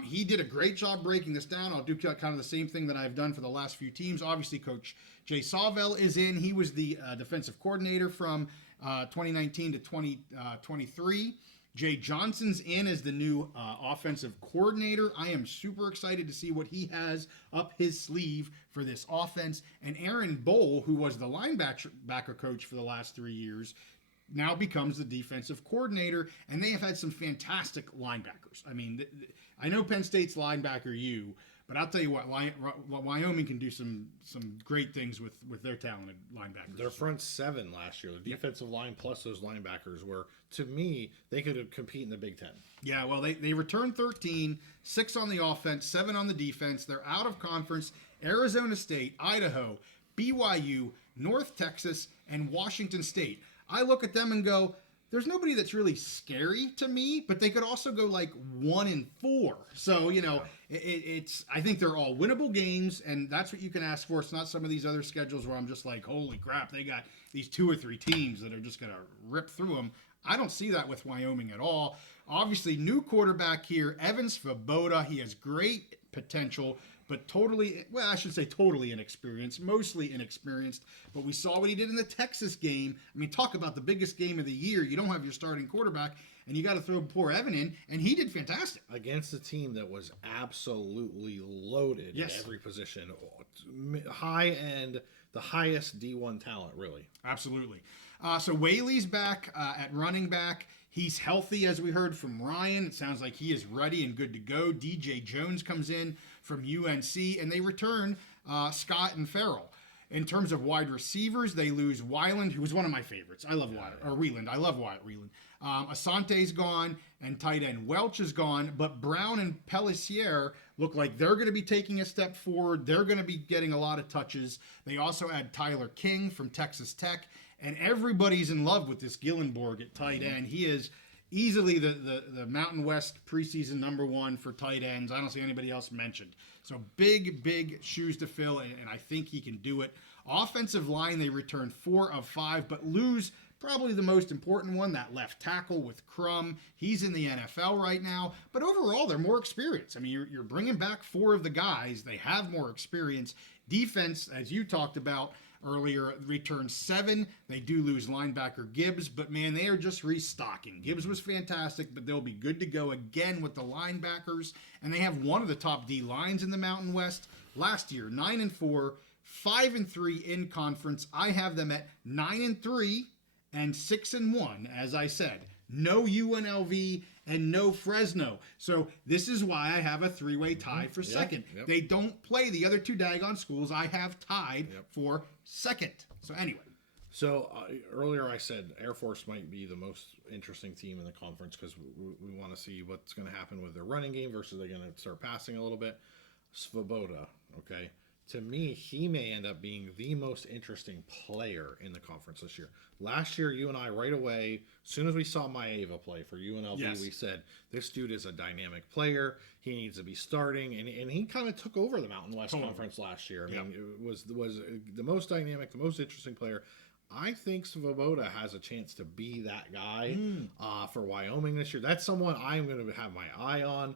He did a great job breaking this down. I'll do kind of the same thing that I've done for the last few teams. Obviously, Coach Jay Sawvell is in. He was the defensive coordinator from 2019 to 2023. Jay Johnson's in as the new offensive coordinator. I am super excited to see what he has up his sleeve for this offense. And Aaron Bowl, who was the linebacker coach for the last 3 years, now becomes the defensive coordinator. And they have had some fantastic linebackers. I mean, I know Penn State's linebacker but I'll tell you what, Wyoming can do some great things with their talented linebackers. Their front seven last year, the defensive line plus those linebackers were, to me, they could compete in the Big Ten. Yeah, well, they returned 13, 6 on the offense, 7 on the defense. They're out of conference. Arizona State, Idaho, BYU, North Texas, and Washington State. I look at them and go, there's nobody that's really scary to me, but they could also go like 1-4. So, it's I think they're all winnable games, and that's what you can ask for. It's not some of these other schedules where I'm just like, holy crap, they got these 2 or 3 teams that are just going to rip through them. I don't see that with Wyoming at all. Obviously, new quarterback here, Evan Svoboda. He has great potential, but totally inexperienced, mostly inexperienced. But we saw what he did in the Texas game. I mean, talk about the biggest game of the year. You don't have your starting quarterback, and you got to throw poor Evan in, and he did fantastic. Against a team that was absolutely loaded at every position. High end, the highest D1 talent, really. Absolutely. So Whaley's back at running back. He's healthy, as we heard from Ryan. It sounds like he is ready and good to go. DJ Jones comes in from UNC, and they return Scott and Farrell. In terms of wide receivers, they lose Weiland, who was one of my favorites. I love Wieland. I love Wyatt Wieland. Asante's gone, and tight end Welch is gone, but Brown and Pellissier look like they're going to be taking a step forward. They're going to be getting a lot of touches. They also add Tyler King from Texas Tech, and everybody's in love with this Gillenborg at tight end. He is easily the Mountain West preseason #1 for tight ends. I don't see anybody else mentioned. So big shoes to fill, and I think he can do it. Offensive line, they return 4 of 5, but lose probably the most important one, that left tackle with Crum. He's in the NFL right now, but overall, they're more experienced. I mean, you're bringing back 4 of the guys. They have more experience. Defense, as you talked about earlier, returns 7. They do lose linebacker Gibbs, but man, they are just restocking. Gibbs was fantastic, but they'll be good to go again with the linebackers, and they have one of the top D lines in the Mountain West. Last year, 9-4, 5-3 in conference. I have them at 9-3 and 6-1, as I said. No UNLV and no Fresno. So this is why I have a 3-way tie for second. Yep. They don't play the other 2 daggone schools I have tied for second. So anyway. So earlier I said Air Force might be the most interesting team in the conference because we want to see what's going to happen with their running game versus they're going to start passing a little bit. Svoboda, okay? To me, he may end up being the most interesting player in the conference this year. Last year, you and I, right away, as soon as we saw Maeva play for UNLV, we said, this dude is a dynamic player. He needs to be starting. And he kind of took over the Mountain West Conference last year. I mean, it was the most dynamic, the most interesting player. I think Svoboda has a chance to be that guy for Wyoming this year. That's someone I'm going to have my eye on.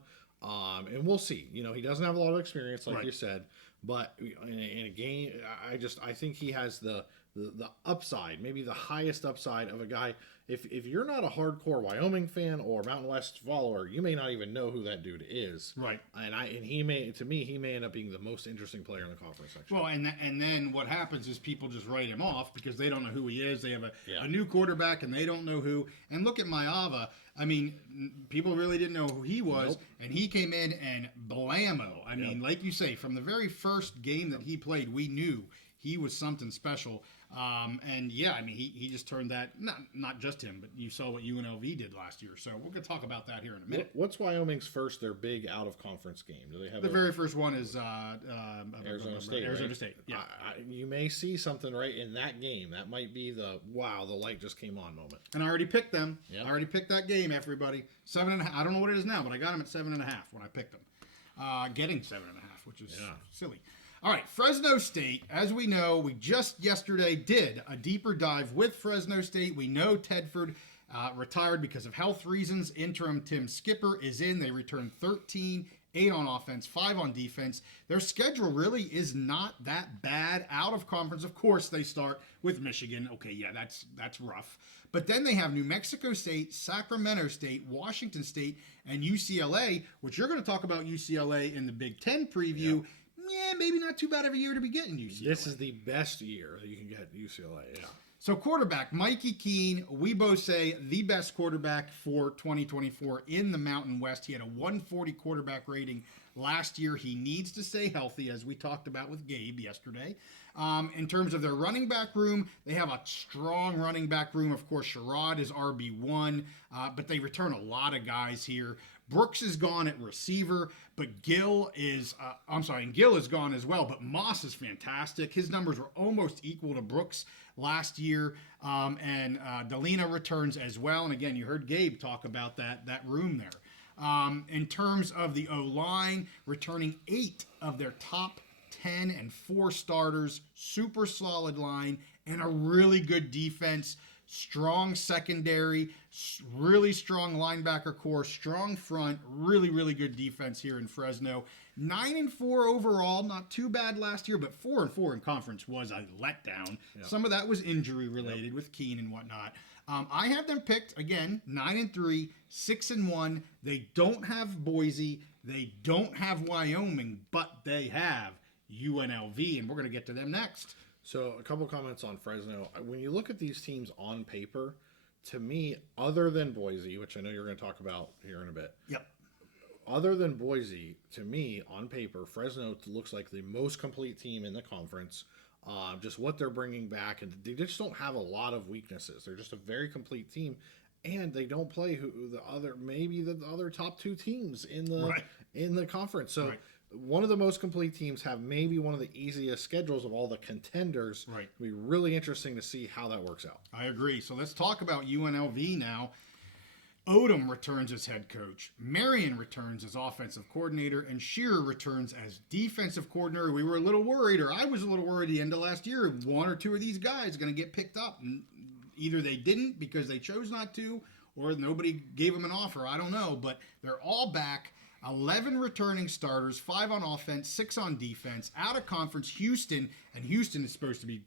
And we'll see. You know, he doesn't have a lot of experience, like you said. But in a game, I think he has the upside, maybe the highest upside of a guy. if you're not a hardcore Wyoming fan or Mountain West follower, you may not even know who that dude is. Right. And he may end up being the most interesting player in the conference section. Well, and then what happens is people just write him off because they don't know who he is. They have a new quarterback and they don't know who. And look at Maava. I mean, people really didn't know who he was, Nope. and he came in and blammo. I mean, like you say, from the very first game that he played, we knew he was something special. And yeah, I mean, he just turned that, not just him, but you saw what UNLV did last year. So we're going to talk about that here in a minute. What's Wyoming's their big out-of-conference game? Do they have the very first one is Arizona State? Arizona right? State, yeah. You may see something right in that game. That might be the light just came on moment. And I already picked them. Yep. I already picked that game, everybody. 7.5. I don't know what it is now, but I got them at 7.5 when I picked them. Getting 7.5, which is silly. All right, Fresno State. As we know, we just yesterday did a deeper dive with Fresno State. We know Tedford retired because of health reasons. Interim Tim Skipper is in. They returned 13, 8 on offense, 5 on defense. Their schedule really is not that bad out of conference. Of course, they start with Michigan. Okay, yeah, that's rough. But then they have New Mexico State, Sacramento State, Washington State, and UCLA, which you're going to talk about UCLA in the Big Ten preview. Yep. Yeah, maybe not too bad of a year to be getting UCLA. This is the best year that you can get UCLA, yeah. So quarterback, Mikey Keene, we both say the best quarterback for 2024 in the Mountain West. He had a 140 quarterback rating last year. He needs to stay healthy, as we talked about with Gabe yesterday. In terms of their running back room, they have a strong running back room. Of course, Sherrod is RB1, but they return a lot of guys here. Brooks is gone at receiver, but Gill is gone as well, but Moss is fantastic. His numbers were almost equal to Brooks last year, and Delina returns as well. And again, you heard Gabe talk about that room there. In terms of the O-line, returning 8 of their top 10 and 4 starters, super solid line, and a really good defense. Strong secondary, really strong linebacker core, strong front, really, really good defense here in Fresno. 9-4 overall, not too bad last year, but 4-4 in conference was a letdown. Yep. Some of that was injury related with Keene and whatnot. I have them picked, again, 9-3, 6-1. They don't have Boise. They don't have Wyoming, but they have UNLV, and we're going to get to them next. So a couple comments on Fresno. When you look at these teams on paper, to me, other than Boise, which I know you're going to talk about here in a bit. Yep. Other than Boise, to me, on paper, Fresno looks like the most complete team in the conference. Just what they're bringing back, and they just don't have a lot of weaknesses. They're just a very complete team, and they don't play the other top 2 teams in the conference. So. Right. One of the most complete teams have maybe one of the easiest schedules of all the contenders. Right. It'll be really interesting to see how that works out. I agree. So let's talk about UNLV now. Odom returns as head coach. Marion returns as offensive coordinator. And Shearer returns as defensive coordinator. We were a little worried, or I was a little worried at the end of last year, 1 or 2 of these guys are going to get picked up. And either they didn't because they chose not to, or nobody gave them an offer. I don't know. But they're all back. 11 returning starters, 5 on offense, 6 on defense. Out of conference, Houston, and Houston is supposed to be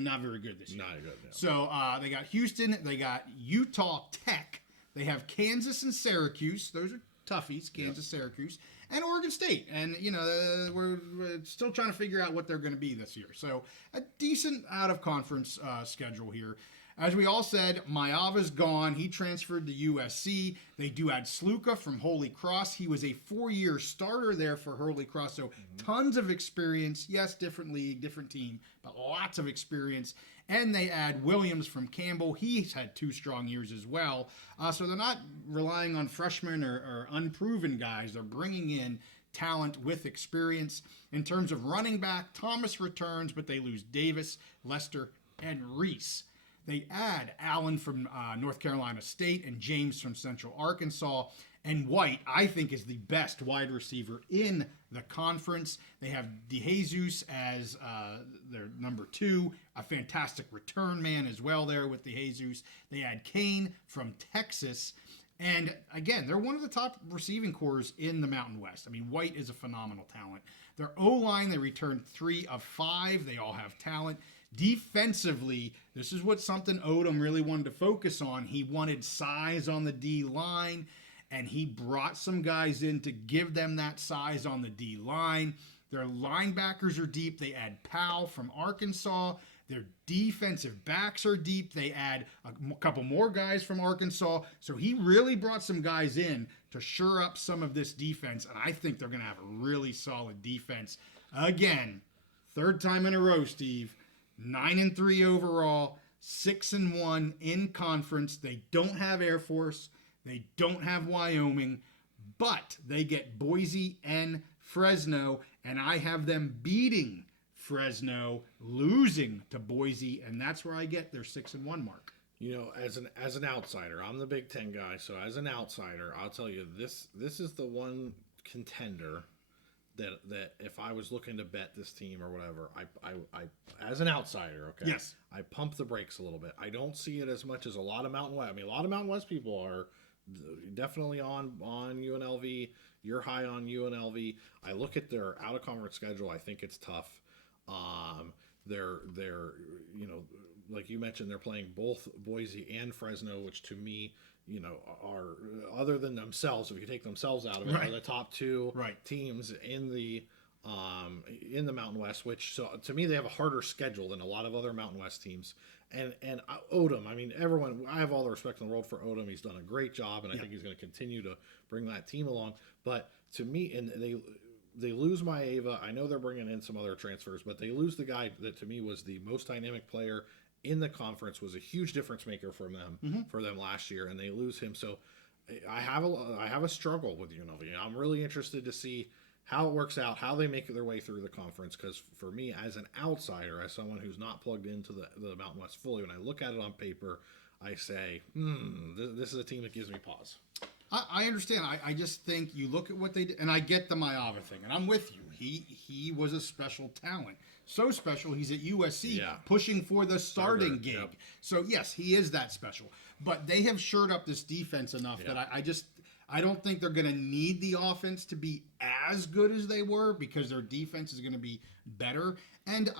not very good this year. Not good, no. So they got Houston, they got Utah Tech, they have Kansas and Syracuse. Those are toughies, Kansas, Syracuse, and Oregon State. And, we're still trying to figure out what they're going to be this year. So a decent out-of-conference schedule here. As we all said, Maava's gone. He transferred to USC. They do add Sluka from Holy Cross. He was a 4-year starter there for Holy Cross, so tons of experience. Yes, different league, different team, but lots of experience. And they add Williams from Campbell. He's had 2 strong years as well. So they're not relying on freshmen or unproven guys. They're bringing in talent with experience. In terms of running back, Thomas returns, but they lose Davis, Lester, and Reese. They add Allen from North Carolina State and James from Central Arkansas. And White, I think, is the best wide receiver in the conference. They have DeJesus as their number 2, a fantastic return man as well there with DeJesus. They add Kane from Texas. And again, they're one of the top receiving cores in the Mountain West. I mean, White is a phenomenal talent. Their O-line, they returned 3 of 5. They all have talent. Defensively, this is what something Odom really wanted to focus on. He wanted size on the D line, and he brought some guys in to give them that size on the D line. Their linebackers are deep. They add Powell from Arkansas. Their defensive backs are deep. They add a couple more guys from Arkansas. So he really brought some guys in to shore up some of this defense, and I think they're going to have a really solid defense. Again, third time in a row, Steve. 9-3 overall, 6-1 in conference. They don't have Air Force. They don't have Wyoming, but they get Boise and Fresno, and I have them beating Fresno, losing to Boise, and that's where I get their 6-1 mark. You know, as an outsider, I'm the Big Ten guy, so as an outsider, I'll tell you this is the one contender that if I was looking to bet this team or whatever, I as an outsider, okay, yes, I pump the brakes a little bit. I don't see it as much as a lot of Mountain West. I mean, a lot of Mountain West people are definitely on UNLV. You're high on UNLV. I look at their out of conference schedule. I think it's tough. They're you know, like you mentioned, they're playing both Boise and Fresno, which to me, you know, are, other than themselves, if you take themselves out of it, right, are the top two right, teams in the Mountain West, which, so to me, they have a harder schedule than a lot of other Mountain West teams. And Odom, I mean, everyone, I have all the respect in the world for Odom. He's done a great job, and I think he's going to continue to bring that team along. But to me, and they lose Maeva. I know they're bringing in some other transfers, but they lose the guy that to me was the most dynamic player in the conference, was a huge difference maker for them last year, and they lose him. So I have a struggle with UNLV. I'm really interested to see how it works out, how they make their way through the conference, because for me, as an outsider, as someone who's not plugged into the Mountain West fully, when I look at it on paper, I say, this is a team that gives me pause. I understand. I just think you look at what they did, and I get the Maeva thing, and I'm with you. He was a special talent. So special, he's at USC pushing for the starting gig. Yep. So, yes, he is that special. But they have shored up this defense enough that I don't think they're going to need the offense to be as good as they were, because their defense is going to be better. And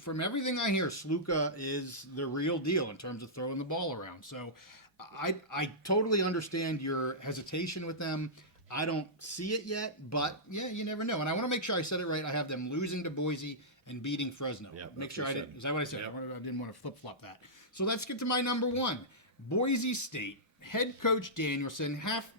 from everything I hear, Sluka is the real deal in terms of throwing the ball around. So I totally understand your hesitation with them. I don't see it yet, but yeah, you never know. And I want to make sure I said it right. I have them losing to Boise and beating Fresno. Yep, make sure I didn't. Is that what I said? Yep. I didn't want to flip-flop that. So let's get to my number one. Boise State. Head coach Danielson, half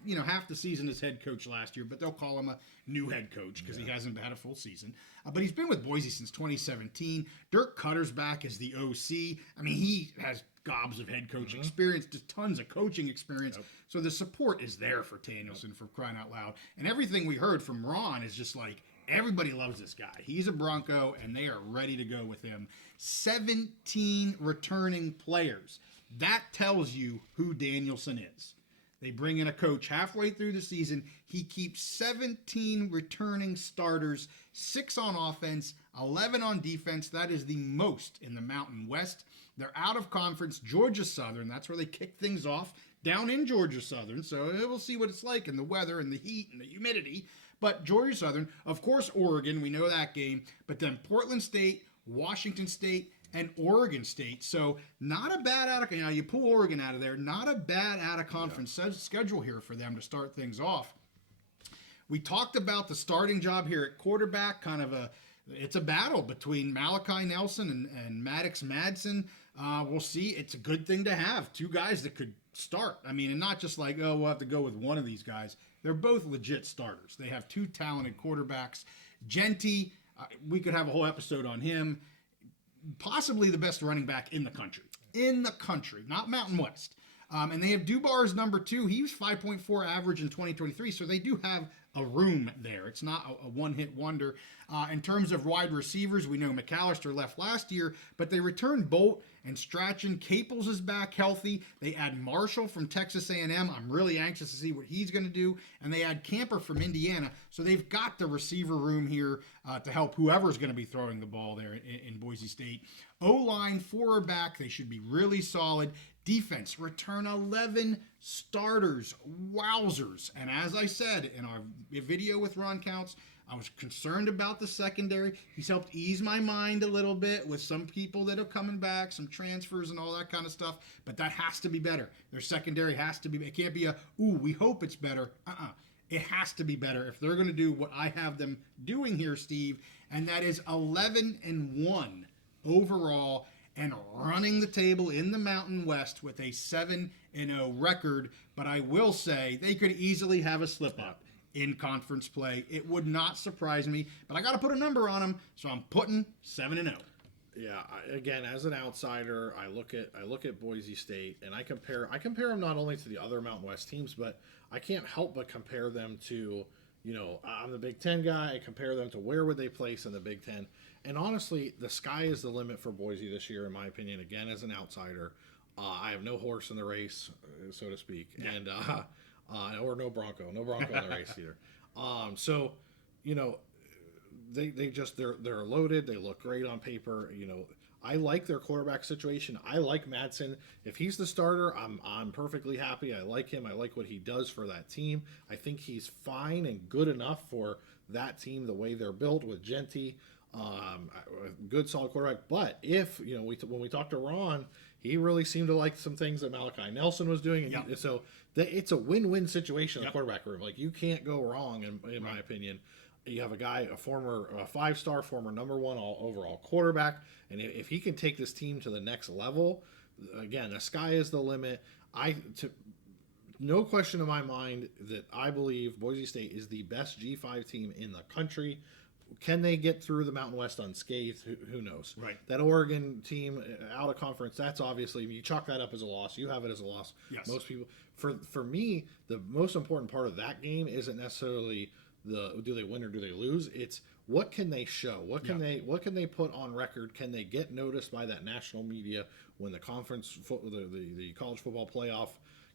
the season as head coach last year, but they'll call him a new head coach because he hasn't had a full season. But he's been with Boise since 2017. Dirk Cutter's back as the OC. I mean, he has gobs of head coach experience, just tons of coaching experience. Yep. So the support is there for Danielson, for crying out loud. And everything we heard from Ron is just like, everybody loves this guy. He's a Bronco, and they are ready to go with him. 17 returning players. That tells you who Danielson is. They bring in a coach halfway through the season. He keeps 17 returning starters, 6 on offense, 11 on defense. That is the most in the Mountain West. They're out of conference. Georgia Southern, that's where they kick things off, down in Georgia Southern. So we'll see what it's like in the weather and the heat and the humidity. But Georgia Southern, of course, Oregon, we know that game. But then Portland State, Washington State, and Oregon State. So not a bad you pull Oregon out of there, not a bad out-of-conference schedule here for them to start things off. We talked about the starting job here at quarterback, it's a battle between Malachi Nelson and Maddox Madsen. We'll see. It's a good thing to have two guys that could start. I mean, and not just like, we'll have to go with one of these guys. They're both legit starters. They have two talented quarterbacks. Genty, we could have a whole episode on him. Possibly the best running back in the country, not Mountain West. And they have Dubar's number 2. He was 5.4 average in 2023, so they do have a room there. It's not a one-hit wonder. In terms of wide receivers, we know McAllister left last year, but they returned Bolt and Strachan. Caples is back healthy. They add Marshall from Texas A&M. I'm really anxious to see what he's going to do. And they add Camper from Indiana. So they've got the receiver room here to help whoever's going to be throwing the ball there in Boise State. O-line, 4 are back. They should be really solid. Defense, return 11 Starters, wowzers. And as I said in our video with Ron Counts, I was concerned about the secondary. He's helped ease my mind a little bit with some people that are coming back, some transfers and all that kind of stuff. But that has to be better. Their secondary has to be. It can't be we hope it's better. It has to be better if they're going to do what I have them doing here, Steve. And that is 11-1 overall and running the table in the Mountain West with a 7-0 record. But I will say they could easily have a slip-up in conference play. It would not surprise me, but I got to put a number on them, so I'm putting 7-0. Yeah, again, as an outsider, I look at Boise State and I compare them not only to the other Mountain West teams, but I can't help but compare them to, I'm the Big Ten guy. I compare them to where would they place in the Big Ten, and honestly, the sky is the limit for Boise this year, in my opinion. Again, as an outsider, I have no horse in the race, so to speak, and or no Bronco in the race either. So, they're loaded. They look great on paper. I like their quarterback situation. I like Madsen. If he's the starter, I'm perfectly happy. I like him. I like what he does for that team. I think he's fine and good enough for that team the way they're built with Genty. Good solid quarterback. But if when we talked to Ron, he really seemed to like some things that Malachi Nelson was doing, and so it's a win-win situation in the quarterback room. Like, you can't go wrong, in my opinion. You have a guy, a former 5-star, former number 1 overall quarterback, and if he can take this team to the next level, again, the sky is the limit. No question in my mind that I believe Boise State is the best G5 team in the country. Can they get through the Mountain West unscathed? Who knows? Right. That Oregon team out of conference, that's obviously, you chalk that up as a loss. You have it as a loss. Yes. Most people. For me, the most important part of that game isn't necessarily do they win or do they lose. It's what can they show? What can they put on record? Can they get noticed by that national media when the the college football playoff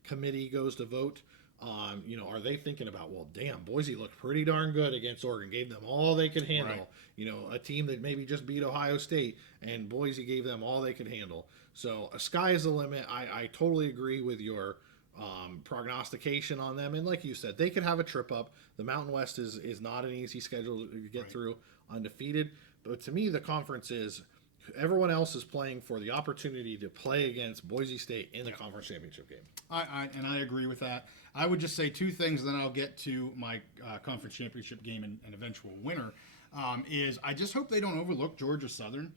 committee goes to vote? Are they thinking about, well, damn, Boise looked pretty darn good against Oregon, gave them all they could handle. Right. A team that maybe just beat Ohio State, and Boise gave them all they could handle. So sky is the limit. I totally agree with your prognostication on them. And like you said, they could have a trip up. The Mountain West is not an easy schedule to get through undefeated. But to me, the conference is, everyone else is playing for the opportunity to play against Boise State in the conference championship game. I agree with that. I would just say two things, then I'll get to my conference championship game and eventual winner. Is I just hope they don't overlook Georgia Southern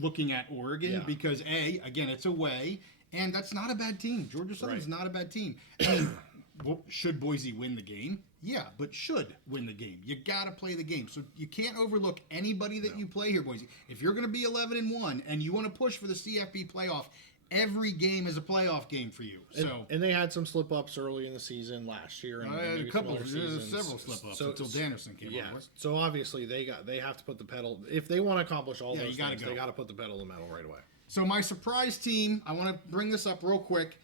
looking at Oregon, because again, it's away, and that's not a bad team. Georgia Southern's not a bad team. I mean, should Boise win the game? Yeah, but should win the game. You got to play the game. So you can't overlook anybody that you play here, Boise. If you're going to be 11-1 and you want to push for the CFB playoff, every game is a playoff game for you. And they had some slip-ups early in the season last year. And a couple, several slip-ups until Dannerson came on. So obviously they have to put the pedal. If they want to accomplish all those things, they got to put the pedal to the metal right away. So my surprise team, I want to bring this up real quick.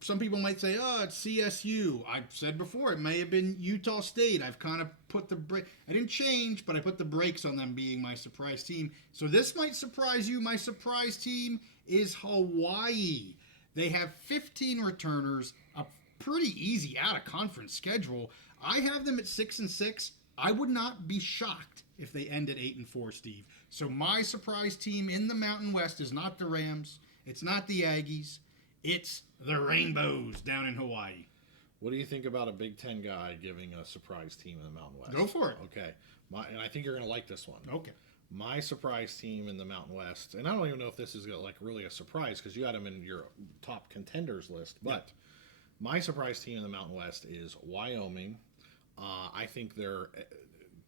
Some people might say, it's CSU. I've said before, it may have been Utah State. I've kind of put the brake. I didn't change, but I put the brakes on them being my surprise team. So this might surprise you. My surprise team is Hawaii. They have 15 returners, a pretty easy out-of-conference schedule. I have them at 6-6. I would not be shocked if they end at 8-4, Steve. So my surprise team in the Mountain West is not the Rams. It's not the Aggies. It's the Rainbows down in Hawaii. What do you think about a Big Ten guy giving a surprise team in the Mountain West? Go for it. Okay. And I think you're going to like this one. Okay. My surprise team in the Mountain West, and I don't even know if this is really a surprise because you had them in your top contenders list, but my surprise team in the Mountain West is Wyoming. I think they're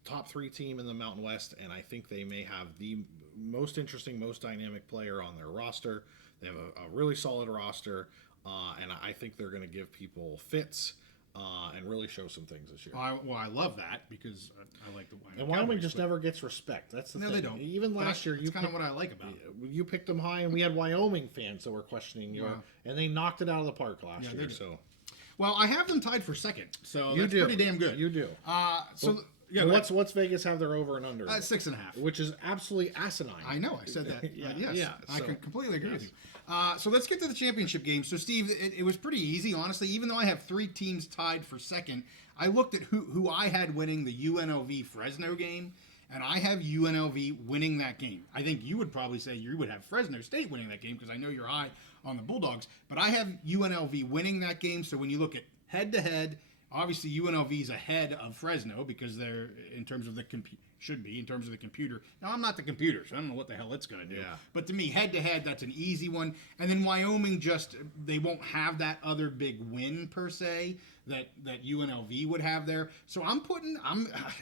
top 3 team in the Mountain West, and I think they may have the most interesting, most dynamic player on their roster. They have a really solid roster, and I think they're going to give people fits and really show some things this year. I love that because I like the Wyoming. And Wyoming just never gets respect. That's the thing. They don't. Even last year, that's kind of what I like about it. You picked them high, and we had Wyoming fans that were questioning and they knocked it out of the park last year. So, well, I have them tied for second, so that's pretty damn good. You do. Yeah, And what's Vegas have their over and under? 6.5. Which is absolutely asinine. I know, I said that. Yes, I so, can completely agree with you. So let's get to the championship game. So, Steve, it was pretty easy, honestly. Even though I have 3 teams tied for second, I looked at who I had winning the UNLV Fresno game, and I have UNLV winning that game. I think you would probably say you would have Fresno State winning that game because I know you're high on the Bulldogs, but I have UNLV winning that game. So when you look at head-to-head, obviously UNLV is ahead of Fresno because they're, in terms of the should be in terms of the computer. Now, I'm not the computer, so I don't know what the hell it's going to do. Yeah. But to me, head-to-head, that's an easy one. And then Wyoming, they won't have that other big win, per se, that UNLV would have there. So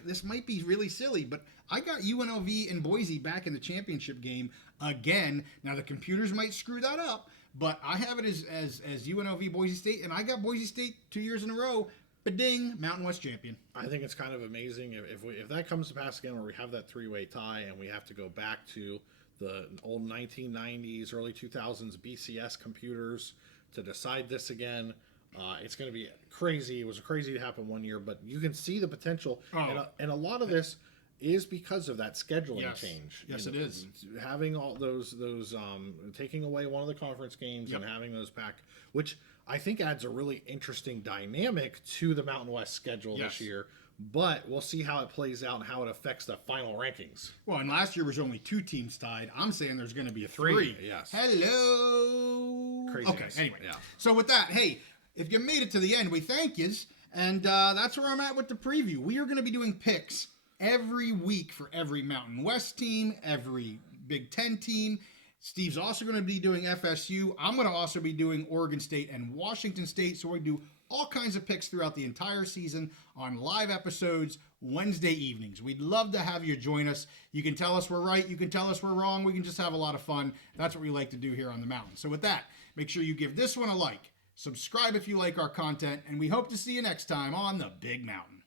this might be really silly, but I got UNLV and Boise back in the championship game again. Now, the computers might screw that up, but I have it as UNLV Boise State, and I got Boise State 2 years in a row. Ba-ding, Mountain West champion. I think it's kind of amazing if that comes to pass again, where we have that 3-way tie and we have to go back to the old 1990s, early 2000s BCS computers to decide this again. It's going to be crazy. It was crazy to happen one year, but you can see the potential, and a lot of this is because of that scheduling change. Yes, it is. Having all those taking away one of the conference games and having those back, which I think adds a really interesting dynamic to the Mountain West schedule this year. But we'll see how it plays out and how it affects the final rankings. Well, and last year was only 2 teams tied. I'm saying there's going to be a 3. Yes. Hello. Craziness. Okay. Anyway. Yeah. So with that, hey, if you made it to the end, we thank yous, and that's where I'm at with the preview. We are going to be doing picks every week for every Mountain West team, every Big Ten team. Steve's also going to be doing FSU. I'm going to also be doing Oregon State and Washington State. So we do all kinds of picks throughout the entire season on live episodes Wednesday evenings. We'd love to have you join us. You can tell us we're right. You can tell us we're wrong. We can just have a lot of fun. That's what we like to do here on the mountain. So with that, make sure you give this one a like. Subscribe if you like our content. And we hope to see you next time on the Big Mountain.